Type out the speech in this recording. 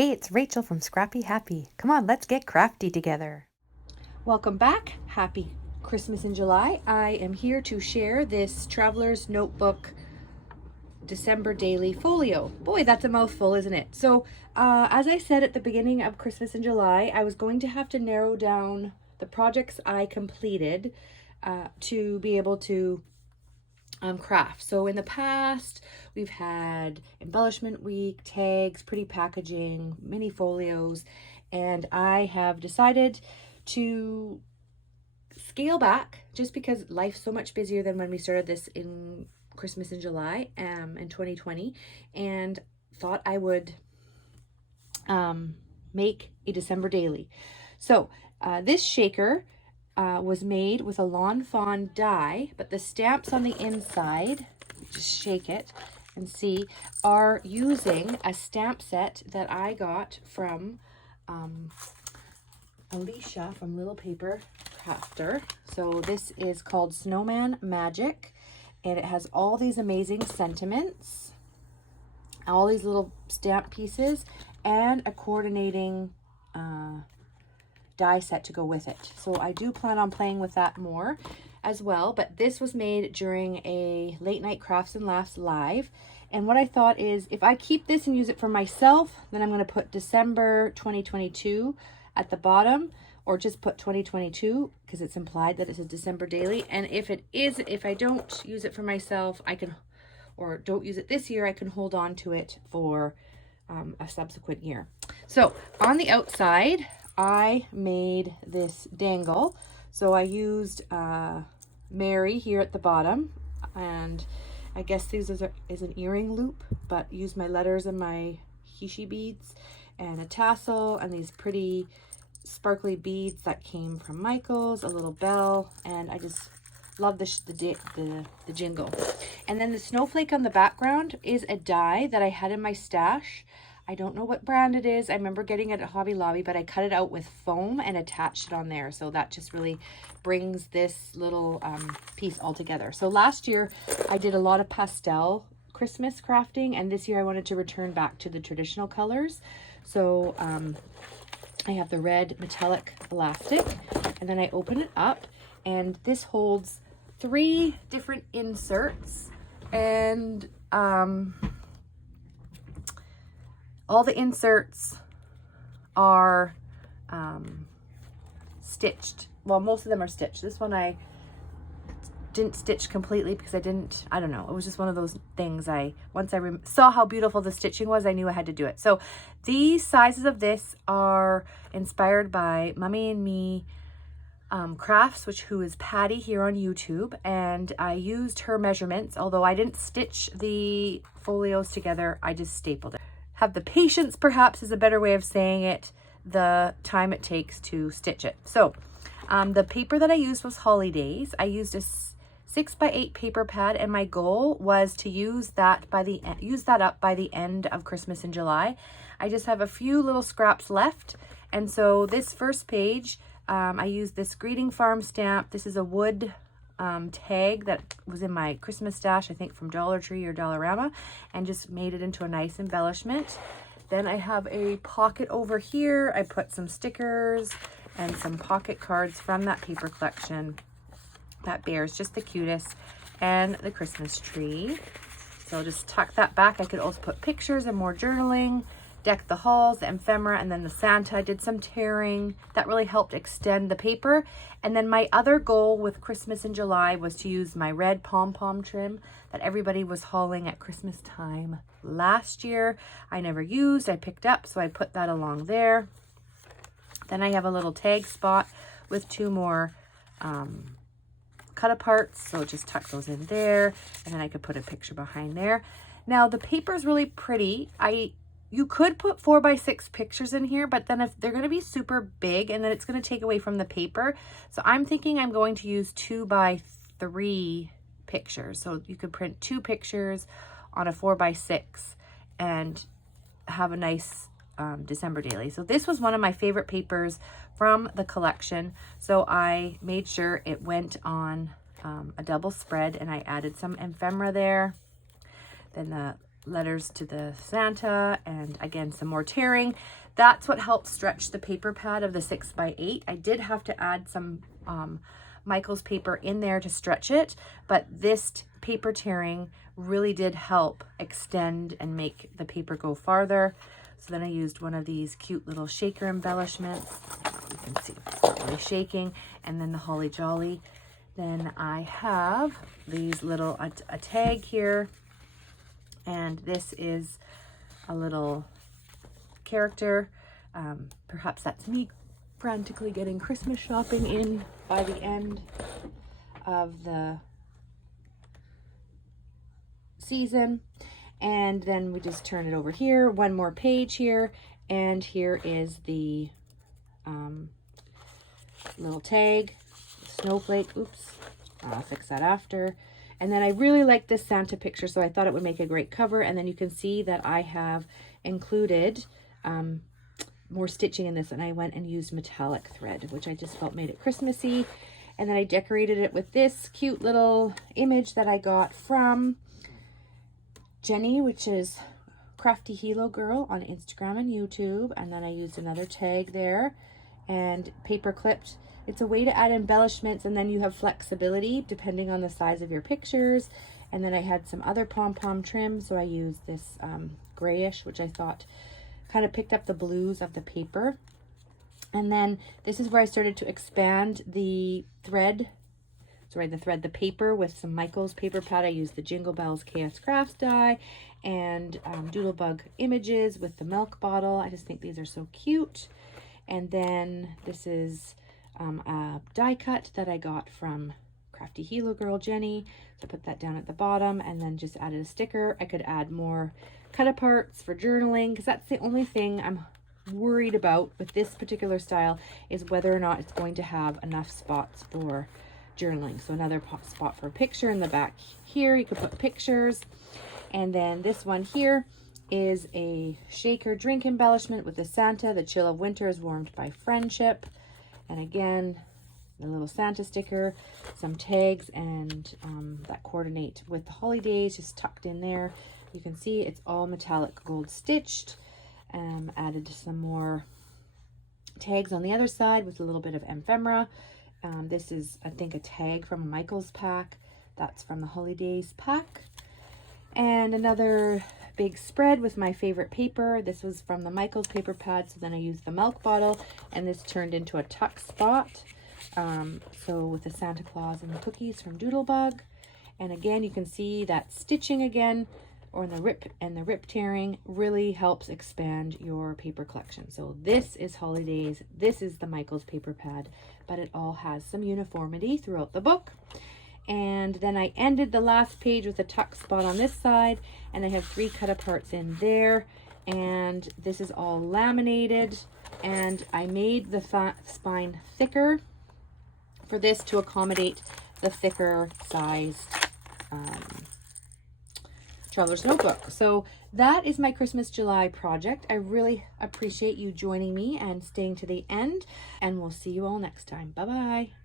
Hey, it's Rachel from Scrappy Happy. Come on, let's get crafty together. Welcome back. Happy Christmas in July. I am here to share this Traveler's Notebook December Daily Folio. Boy, that's a mouthful, isn't it? So, as I said at the beginning of Christmas in July, I was going to have to narrow down the projects I completed to be able to craft. So in the past, we've had embellishment week, tags, pretty packaging, mini folios, and I have decided to scale back just because life's so much busier than when we started this in Christmas in July in 2020, and thought I would make a December daily. So this shaker was made with a Lawn Fawn die, but the stamps on the inside, just shake it and see, are using a stamp set that I got from Alicia from Little Paper Crafter. So this is called Snowman Magic, and it has all these amazing sentiments, all these little stamp pieces, and a coordinating die set to go with it. So I do plan on playing with that more as well, but this was made during a late night Crafts and Laughs live. And what I thought is, if I keep this and use it for myself, then I'm going to put December 2022 at the bottom, or just put 2022 because it's implied that it's a December daily. And if I don't use it for myself, I can, or don't use it this year, I can hold on to it for a subsequent year. So on the outside, I made this dangle. So I used Mary here at the bottom, and I guess this is an earring loop, but used my letters and my Hishi beads and a tassel and these pretty sparkly beads that came from Michael's, a little bell, and I just love the jingle. And then the snowflake on the background is a die that I had in my stash. I don't know what brand it is. I remember getting it at Hobby Lobby, but I cut it out with foam and attached it on there. So that just really brings this little piece all together. So last year I did a lot of pastel Christmas crafting, and this year I wanted to return back to the traditional colors. So I have the red metallic elastic, and then I open it up, and this holds 3 different inserts, and all the inserts are stitched. Well, most of them are stitched. This one I didn't stitch completely because I don't know. It was just one of those things. Once I saw how beautiful the stitching was, I knew I had to do it. So these sizes of this are inspired by Mummy and Me Crafts, who is Patty here on YouTube, and I used her measurements. Although I didn't stitch the folios together, I just stapled it. Have the patience, perhaps is a better way of saying it, the time it takes to stitch it. So the paper that I used was Holidays. I used a 6x8 paper pad, and my goal was to use that up by the end of Christmas in July. I just have a few little scraps left, and so this first page, I used this greeting farm stamp. This is a wood tag that was in my Christmas stash, I think from Dollar Tree or Dollarama, and just made it into a nice embellishment. Then I have a pocket over here. I put some stickers and some pocket cards from that paper collection. That bear's just the cutest, and the Christmas tree. So I'll just tuck that back. I could also put pictures and more journaling, deck the halls, the ephemera, and then the Santa. I did some tearing. That really helped extend the paper. And then my other goal with Christmas in July was to use my red pom-pom trim that everybody was hauling at Christmas time last year. I never used, I picked up, so I put that along there. Then I have a little tag spot with 2 more cut aparts, so just tuck those in there, and then I could put a picture behind there. Now the paper is really pretty. You could put 4x6 pictures in here, but then if they're going to be super big, and then it's going to take away from the paper. So I'm thinking I'm going to use 2x3 pictures. So you could print 2 pictures on a 4x6 and have a nice December daily. So this was one of my favorite papers from the collection. So I made sure it went on a double spread, and I added some ephemera there. Then the letters to the Santa, and again, some more tearing. That's what helps stretch the paper pad of the 6x8. I did have to add some Michael's paper in there to stretch it, but this paper tearing really did help extend and make the paper go farther. So then I used one of these cute little shaker embellishments. You can see it's not really shaking. And then the Holly Jolly. Then I have these little, a tag here. And this is a little character. Perhaps that's me frantically getting Christmas shopping in by the end of the season. And then we just turn it over here, one more page here, and here is the little tag, snowflake. Oops, I'll fix that after. And then I really like this Santa picture, so I thought it would make a great cover. And then you can see that I have included more stitching in this, and I went and used metallic thread, which I just felt made it Christmassy. And then I decorated it with this cute little image that I got from Jenny, which is Crafty Hilo Girl on Instagram and YouTube. And then I used another tag there and paper clipped. It's a way to add embellishments, and then you have flexibility depending on the size of your pictures. And then I had some other pom-pom trim, so I used this grayish, which I thought kind of picked up the blues of the paper. And then this is where I started to expand the thread, the paper with some Michael's paper pad. I used the Jingle Bells KS Crafts die and Doodlebug images with the milk bottle. I just think these are so cute. And then this is a die cut that I got from Crafty Hilo Girl Jenny. So I put that down at the bottom and then just added a sticker. I could add more cut aparts for journaling, because that's the only thing I'm worried about with this particular style, is whether or not it's going to have enough spots for journaling. So another spot for a picture in the back here, you could put pictures. And then this one here is a shaker drink embellishment with the Santa. The chill of winter is warmed by friendship. And again, the little Santa sticker, some tags, and that coordinate with the holidays just tucked in there. You can see it's all metallic gold stitched. Added some more tags on the other side with a little bit of ephemera. This is, I think, a tag from a Michael's pack. That's from the holidays pack. And another big spread with my favorite paper. This was from the Michael's paper pad. So then I used the milk bottle, and this turned into a tuck spot. So with the Santa Claus and the cookies from Doodlebug. And again, you can see that stitching again, or the rip tearing, really helps expand your paper collection. So this is holidays, this is the Michael's paper pad, but it all has some uniformity throughout the book. And then I ended the last page with a tuck spot on this side, and I have 3 cut aparts in there, and this is all laminated, and I made the spine thicker for this to accommodate the thicker sized Traveler's Notebook. So that is my Christmas July project. I really appreciate you joining me and staying to the end, and we'll see you all next time. Bye-bye.